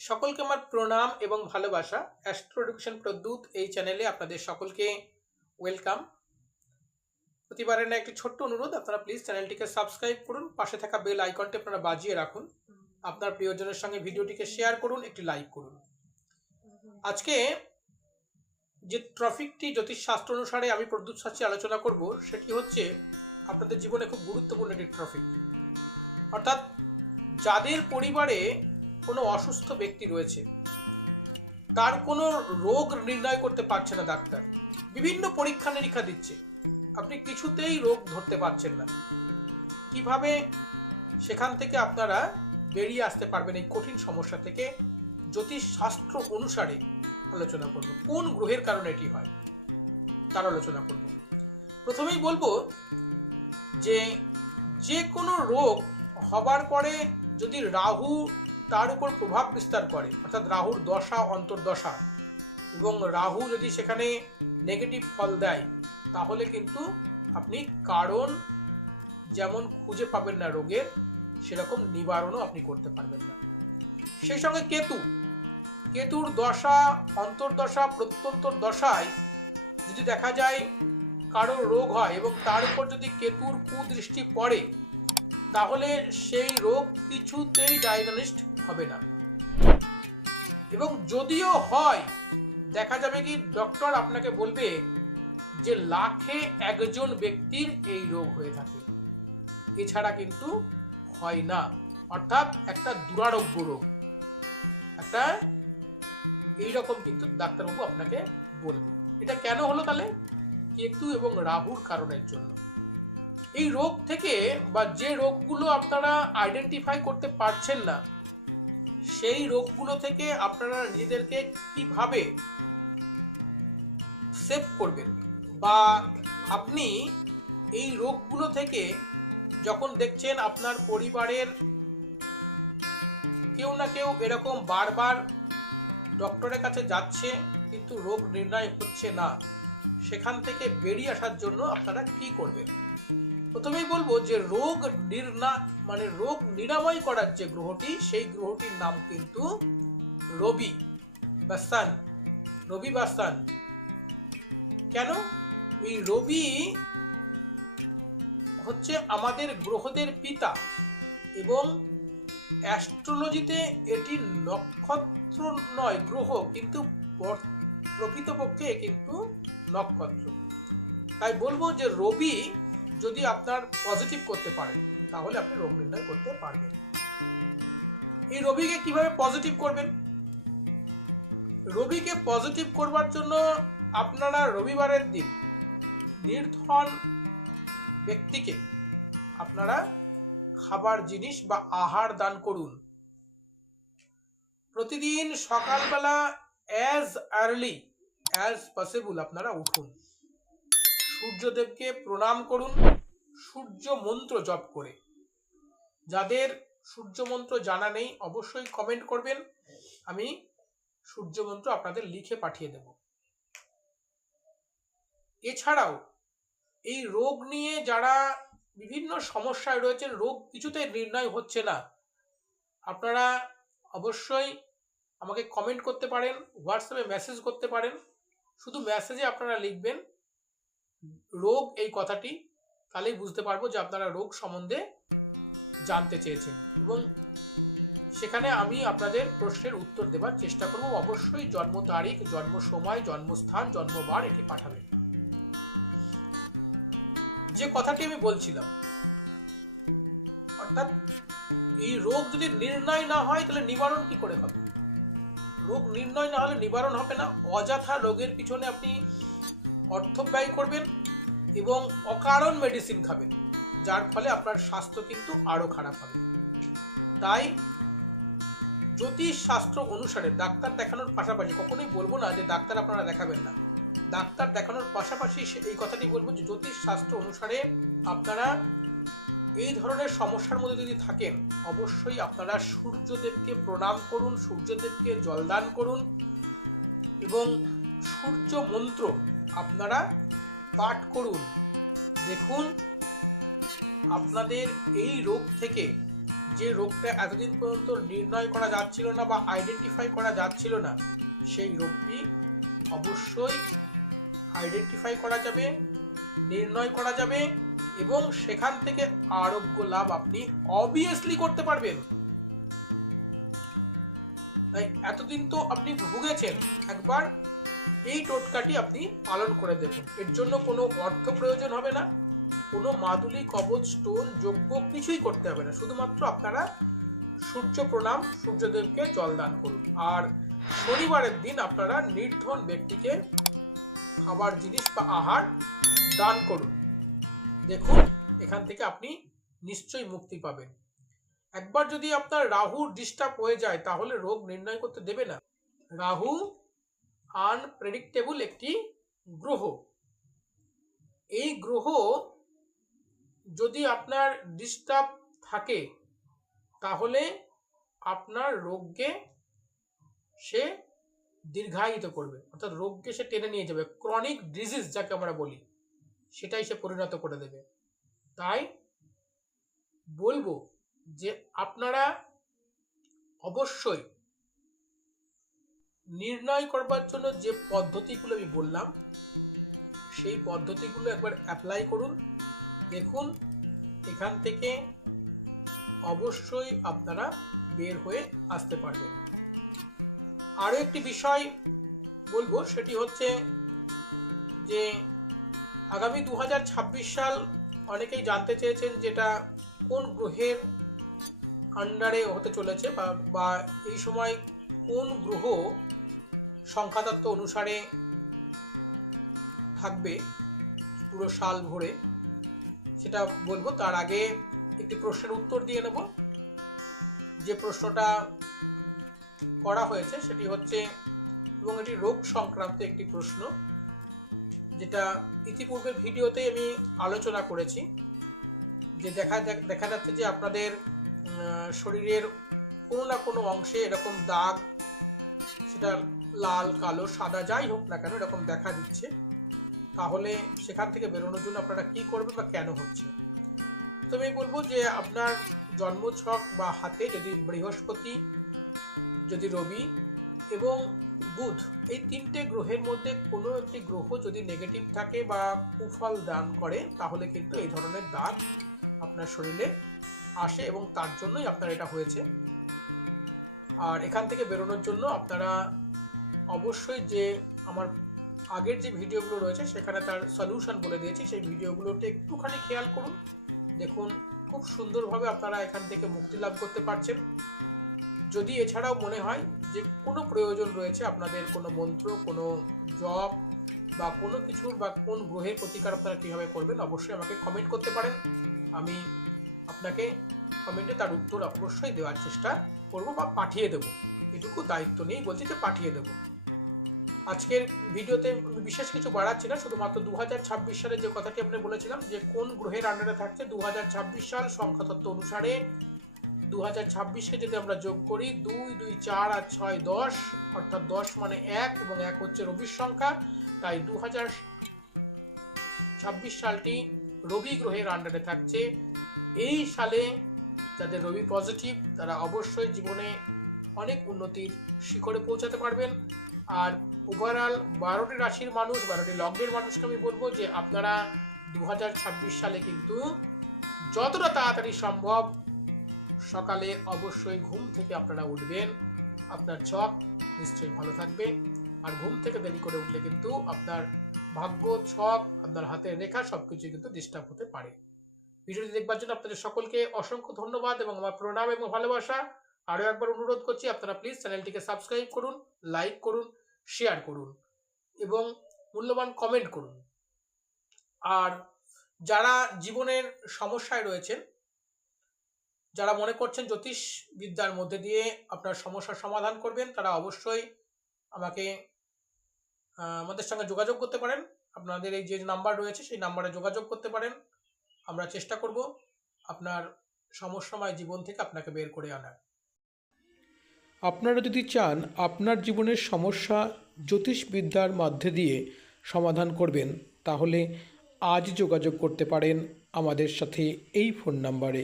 সকলকে আমার প্রণাম এবং ভালোবাসা। অ্যাস্ট্রোডিকশন প্রদ্যুৎ এই চ্যানেলে আপনাদের সকলকে ওয়েলকাম প্রতিবারের না একটি ছোট্ট অনুরোধ, আপনারা প্লিজ চ্যানেলটিকে সাবস্ক্রাইব করুন, পাশে থাকা বেল আইকনটি আপনারা বাজিয়ে রাখুন। আপনার প্রিয়জনের সঙ্গে ভিডিওটিকে শেয়ার করুন, একটি লাইক করুন। আজকে যে ট্রফিকটি জ্যোতিষশাস্ত্র অনুসারে আমি প্রদ্যুৎ শাস্ত্রী আলোচনা করব, সেটি হচ্ছে আপনাদের জীবনে খুব গুরুত্বপূর্ণ একটি ট্রফিক। অর্থাৎ যাদের পরিবারে কোনো অসুস্থ ব্যক্তি রয়েছে, তার কোনো রোগ নির্ণয় করতে পারছে না ডাক্তার। বিভিন্ন পরীক্ষা নিরীক্ষা দিচ্ছে। আপনি কিছুতেই রোগ ধরতে পারছেন না। কীভাবে সেখান থেকে আপনারা বেরিয়ে আসতে পারবেন এই কঠিন সমস্যা থেকে? জ্যোতিষ শাস্ত্র অনুসারে আলোচনা করব। কোন গ্রহের কারণে এটি হয়? তার আলোচনা করব। প্রথমেই বলব যে যে কোনো রোগ হবার পরে যদি রাহু তার উপর প্রভাব বিস্তার করে, অর্থাৎ রাহুর দশা, অন্তর্দশা। এবং রাহু যদি সেখানে নেগেটিভ ফল দেয়, তাহলে কিন্তু আপনি কারণ যেমন খুঁজে পাবেন না রোগের, সেরকম নিবারণও আপনি করতে পারবেন না। সেই সঙ্গে কেতু। কেতুর দশা, অন্তর্দশা প্রত্যন্তর দশায় যদি দেখা যায় কারও রোগ হয় এবং তার উপর যদি কেতুর কুদৃষ্টি পড়ে তাহলে সেই রোগ কিছুতেই ডায়াগনিস্ট হবে না। এবং যদিও হয়, দেখা যাবে কি ডক্টর আপনাকে বলবে যে লাখে একজন ব্যক্তির এই রোগ হয়ে থাকে। এছাড়া কিন্তু হয় না। অর্থাৎ একটা দুরারোগ্য রোগ। একটা এইরকম কিন্তু ডাক্তারবাবু আপনাকে বলবে। এটা কেন হলো তাহলে? কেতু এবং রাহুর কারণের জন্য। এই রোগ থেকে বা যে রোগগুলো আপনারা আইডেন্টিফাই করতে পারছেন না, সেই রোগগুলো থেকে আপনারা নিজেদেরকে কীভাবে সেভ করবেন? বা আপনি এই রোগগুলো থেকে যখন দেখছেন আপনার পরিবারের কেউ না কেউ এরকম বারবার ডক্টরের কাছে যাচ্ছে, কিন্তু রোগ নির্ণয় হচ্ছে না, সেখান থেকে বেরিয়ে আসার জন্য আপনারা কি করবেন? প্রথমেই বলব যে রোগ নির্ণা মানে রোগ নিরাময় করার যে গ্রহটি, সেই গ্রহটির নাম কিন্তু রবি বা সান। রবি বা সান। কেন? এই রবি হচ্ছে আমাদের গ্রহদের পিতা এবং অ্যাস্ট্রোলজিতে এটি নক্ষত্র নয়, গ্রহ, কিন্তু প্রকৃতপক্ষে কিন্তু নক্ষত্র। তাই বলব যে রবি যদি আপনার পজিটিভ করতে পারেন, তাহলে আপনি রোগ নির্ণয় করতে পারবেন। এই রবিকে কীভাবে পজিটিভ করবেন? রবিকে পজিটিভ করবার জন্য আপনারা রবিবারের দিন নির্ধন ব্যক্তিকে আপনারা খাবার জিনিস বা আহার দান করুন। প্রতিদিন সকালবেলা অ্যাজ আর্লি অ্যাজ পসিবল আপনারা উঠুন। সূর্যদেবকে প্রণাম করুন, সূর্য মন্ত্র জপ করে। যাদের সূর্য মন্ত্র জানা নেই, অবশ্যই কমেন্ট করবেন। আমি সূর্য মন্ত্র আপনাদের লিখে পাঠিয়ে দেব। এছাড়াও, এই রোগ নিয়ে যারা বিভিন্ন সমস্যায় রয়েছেন, রোগ কিছুতে নির্ণয় হচ্ছে না। আপনারা অবশ্যই আমাকে কমেন্ট করতে পারেন, হোয়াটসঅ্যাপে মেসেজ করতে পারেন। শুধু মেসেজে আপনারা লিখবেন রোগ এই কথাটি তাহলেই বুঝতে পারব যে আপনারা রোগ সম্বন্ধে জানতে চেয়েছেন। এবং সেখানে আমি আপনাদের প্রশ্নের উত্তর দেবার চেষ্টা করব। অবশ্যই জন্ম তারিখ, জন্ম সময়, জন্মস্থান, জন্মবার এটি পাঠাবেন। যে কথাটি আমি বলছিলাম, অর্থাৎ এই রোগ যদি নির্ণয় না হয় তাহলে নিবারণ কি করে হবে? রোগ নির্ণয় না হলে নিবারণ হবে না। অযথা রোগের পিছনে আপনি অর্থ ব্যয় করবেন এবং অকারণ মেডিসিন খাবেন, যার ফলে আপনার স্বাস্থ্য কিন্তু আরও খারাপ হবে। তাই জ্যোতিষ শাস্ত্র অনুসারে ডাক্তার দেখানোর পাশাপাশি, কখনোই বলব না যে ডাক্তার আপনারা দেখাবেন না। ডাক্তার দেখানোর পাশাপাশি এই কথাটি বলব যে জ্যোতিষ শাস্ত্র অনুসারে আপনারা এই ধরনের সমস্যার মধ্যে যদি থাকেন, অবশ্যই আপনারা সূর্যদেবকে প্রণাম করুন, সূর্যদেবকে জলদান করুন এবং সূর্য মন্ত্র আপনারা পাঠ করুন। দেখুন, আপনাদের এই রোগ থেকে যে রোগটা এতদিন পর্যন্ত নির্ণয় করা যাচ্ছিল না বা আইডেন্টিফাই করা যাচ্ছিল না, সেই রোগটি অবশ্যই আইডেন্টিফাই করা যাবে, নির্ণয় করা যাবে এবং সেখান থেকে আরোগ্য লাভ আপনি অবভিয়াসলি করতে পারবেন। তাই এতদিন তো আপনি ভুগেছেন, একবার এই টোটকাটি আপনি পালন করে দেখুন। এর জন্য কোনো অর্থ প্রয়োজন হবে না। কোনো মাদুলি কবচ স্টোন যোগ্য কিছুই করতে হবে না। শুধুমাত্র আপনারা সূর্য প্রণাম, সূর্যদেবকে জল দান করুন। আর শনিবারের দিন আপনারা নির্ধন ব্যক্তিকে খাবার জিনিস বা আহার দান করুন। দেখুন, এখান থেকে আপনি নিশ্চয়ই মুক্তি পাবেন। একবার যদি আপনার রাহু ডিস্টার্ব হয়ে যায়, তাহলে রোগ নির্ণয় করতে দেবে না। রাহু আনপ্রেডিক্টেবল একটি গ্রহ। এই গ্রহ যদি আপনার ডিস্টার্ব থাকে, তাহলে আপনার রোগকে সে দীর্ঘায়িত করবে। অর্থাৎ রোগকে সে টেনে নিয়ে যাবে। ক্রনিক ডিজিজ যাকে আমরা বলি, সেটাই সে পরিণত করে দেবে। তাই বলব যে আপনারা অবশ্যই নির্ণয় করবার জন্য যে পদ্ধতিগুলো আমি বললাম, সেই পদ্ধতিগুলো একবার অ্যাপ্লাই করুন। দেখুন, এখান থেকে অবশ্যই আপনারা বের হয়ে আসতে পারবেন। আরও একটি বিষয় বলব, সেটি হচ্ছে যে আগামী দু হাজার ছাব্বিশ সাল অনেকেই জানতে চেয়েছেন যেটা কোন গ্রহের আন্ডারে হতে চলেছে বা বা এই সময় কোন গ্রহ সংখ্যাতত্ত্ব অনুসারে থাকবে পুরো সাল ভরে। সেটা বলব, তার আগে একটি প্রশ্নের উত্তর দিয়ে নেব। যে প্রশ্নটা করা হয়েছে সেটি হচ্ছে, এবং এটি রোগ সংক্রান্ত একটি প্রশ্ন, যেটা ইতিপূর্বে ভিডিওতে আমি আলোচনা করেছি। যে দেখা দেখা যাচ্ছে যে আপনাদের শরীরের কোনো না কোনো অংশে এরকম দাগ, সেটা লাল, কালো, সাদা, যাই হোক না কেন এরকম দেখা দিচ্ছে। তাহলে সেখান থেকে বেরোনোর জন্য আপনারা কি করবেন বা কেন হচ্ছে? তো আমি বলব যে আপনার জন্মছক বা হাতে যদি বৃহস্পতি, যদি রবি এবং বুধ, এই তিনটে গ্রহের মধ্যে কোনো একটি গ্রহ যদি নেগেটিভ থাকে বা কুফল দান করে, তাহলে কিন্তু এই ধরনের দাগ আপনার শরীরে আসে এবং তার জন্যই আপনার এটা হয়েছে। আর এখান থেকে বেরোনোর জন্য আপনারা অবশ্যই যে আমার আগের যে ভিডিওগুলো রয়েছে, সেখানে তার সলিউশন বলে দিয়েছি। সেই ভিডিওগুলোতে একটুখানি খেয়াল করুন। দেখুন, খুব সুন্দরভাবে আপনারা এখান থেকে মুক্তি লাভ করতে পারছেন। যদি এছাড়াও মনে হয় যে কোনো প্রয়োজন রয়েছে, আপনাদের কোনো মন্ত্র, কোনো জব বা কোনো কিছুর বা কোন গ্রহের প্রতিকার আপনারা কীভাবে করবেন, অবশ্যই আমাকে কমেন্ট করতে পারেন। আমি আপনাকে কমেন্টে তার উত্তর অবশ্যই দেওয়ার চেষ্টা করব বা পাঠিয়ে দেব। এটুকু দায়িত্ব নিয়েই বলছি যে পাঠিয়ে দেব। আজকের ভিডিওতে বিশেষ কিছু বাড়াচ্ছি না, শুধুমাত্র দু হাজার ছাব্বিশ সালে যে কথাটি আপনি বলেছিলাম যে কোন গ্রহের আন্ডারে থাকছে দু হাজার ছাব্বিশ সাল সংখ্যাতত্ত্ব অনুসারে দু হাজার ছাব্বিশকে যদি আমরা যোগ করি, দুই দুই, চার আর ছয়, দশ, অর্থাৎ দশ মানে এক এবং এক হচ্ছে রবির সংখ্যা, তাই দু হাজার ছাব্বিশ সালটি রবি গ্রহের আন্ডারে থাকছে। এই সালে যাদের রবি পজিটিভ তারা অবশ্যই জীবনে অনেক উন্নতির শিখরে পৌঁছাতে পারবেন। আর ওভারঅল বারোটি রাশির মানুষ, বারোটি লগ্নের মানুষকে আমি বলব যে আপনারা দু হাজার ছাব্বিশ সালে কিন্তু যতটা তাড়াতাড়ি সম্ভব সকালে অবশ্যই ঘুম থেকে আপনারা উঠবেন। আপনার ছক নিশ্চয়ই ভালো থাকবে। আর ঘুম থেকে দেরি করে উঠলে কিন্তু আপনার ভাগ্য ছক আপনার হাতের রেখা সব কিছুই কিন্তু ডিস্টার্ব হতে পারে। ভিডিওটি দেখবার জন্য আপনাদের সকলকে অসংখ্য ধন্যবাদ এবং আমার প্রণাম এবং ভালোবাসা। আরও একবার অনুরোধ করছি, আপনারা প্লিজ চ্যানেলটিকে সাবস্ক্রাইব করুন লাইক করুন শেয়ার করুন এবং মূল্যবান কমেন্ট করুন। আর যারা জীবনের সমস্যায় রয়েছেন, যারা মনে করছেন জ্যোতিষ বিদ্যার মধ্যে দিয়ে আপনার সমস্যার সমাধান করবেন, তারা অবশ্যই আমাকে আমাদের সঙ্গে যোগাযোগ করতে পারেন। আপনাদের এই যে নাম্বার রয়েছে, সেই নাম্বারে যোগাযোগ করতে পারেন। আমরা চেষ্টা করব আপনার সমস্যাময় জীবন থেকে আপনাকে বের করে আনার। আপনারা যদি চান আপনার জীবনের সমস্যা জ্যোতিষবিদ্যার মধ্যে দিয়ে সমাধান করবেন, তাহলে আজ যোগাযোগ করতে পারেন আমাদের সাথে এই ফোন নাম্বারে।